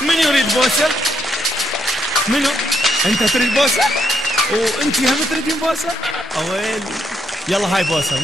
من يريد بوسة؟ منو؟ انت تريد بوسة؟ وانت هم تريدين بوسة؟ اويلي يلا هاي بوسة.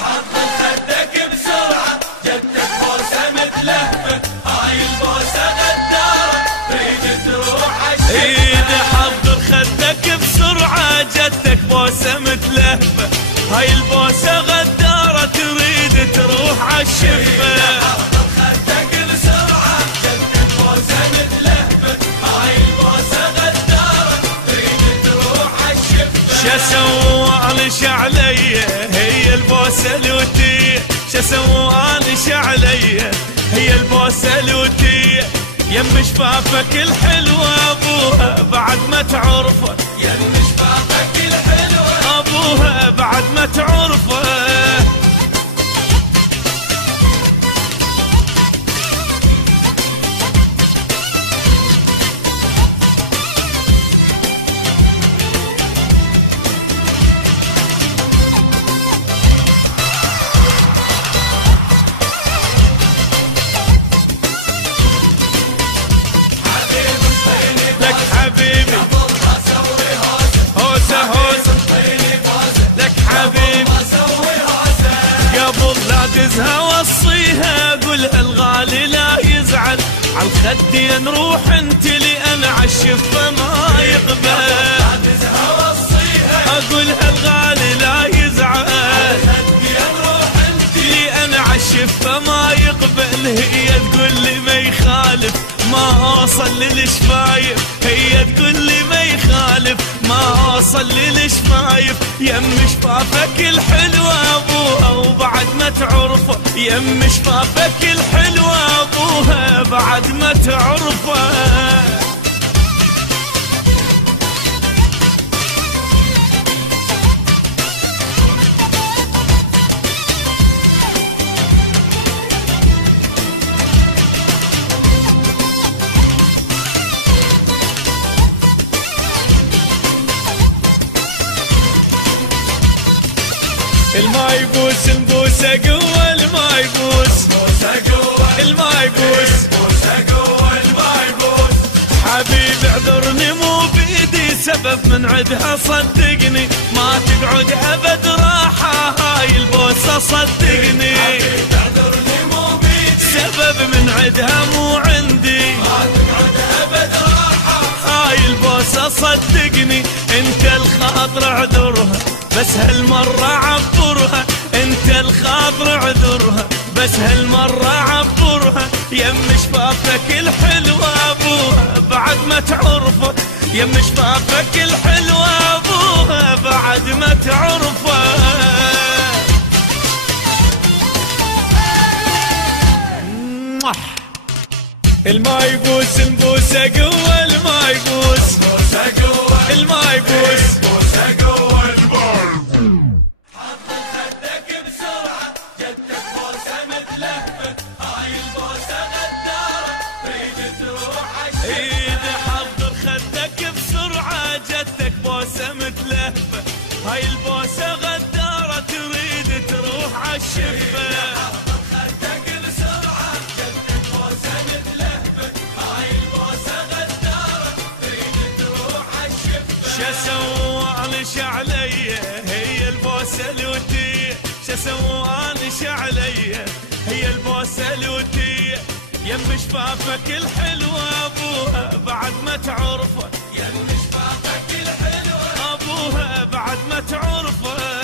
حضن خدك بسرعة جدك بوسة متلهفة، هاي البوسة غدارة تريد تروح عالشفة. ايدي حضر خدك بسرعة جدك بوسة متلهفة، هاي البوسة غدارة تريد تروح عالشفة. حضن خدك بسرعة جدك بوسة متلهفة، هاي البوسة غدارة تريد تروح عالشفة. شسوالش علي هي البوسة لوتي، شسوالش علي هي البوسة لوتي، يم شفافك الحلوة ابوها بعد ما تعرفه، يم شفافك الحلوة ابوها بعد ما تعرفه. لك حبيبي هوسة هوسة لك حبيبي قبل لا تزهى وصيها قولها الغالي لا يزعل، عالخدين روح انت لأن عالشفة ما يقبل. اقولها الغالي لا يزعل لأن عالشفة ما يقبل، هي تقول لي ما يخالف ما اوصل للشفايف، هي تقول لي ما يخالف ما اوصل للشفايف. يم شفافك الحلوة ابوها وبعد ما تعرفه، يم شفافك الحلوة ابوها بعد ما تعرفه. الماء يبوس البوسة قوة، الماء يبوس الماء يبوس الماء يبوس. حبيبي اعذرني مو بيدي سبب من عدها صدقني، ما تقعد ابد راحة هاي البوسة صدقني. اعذرني مو بيدي سبب من عدها مو عندي، ما تقعد ابد راحة هاي البوسة صدقني. انت الخاطر اعذرها بس هالمرة عبرها، انت الخاطر اعذرها بس هالمرة عبرها. يم شفافك الحلوة ابوها بعد ما تعرفه، يم شفافك الحلوة ابوها بعد ما تعرفه. الماء يبوس البوسة قوة، الماء يبوس الماء يبوس. حضن خدك بسرعة جدك بوسة متلهفة، هاي البوسة غدارة تريد تروح عالشفة. ايدي حضر خدك بسرعة جدك بوسة متلهفة، هاي البوسة غدارة تريد تروح عالشفة. حضن خدك بسرعة جدك بوسة متلهفة، هاي البوسة غدارة تريد تروح عالشفة. شسوالش علي هي البوسة لوتي، شسوالش علي هي البوسة لوتي، يم شفافك الحلوة ابوها بعد ما تعرفه، يم شفافك الحلوة ابوها بعد ما تعرفه.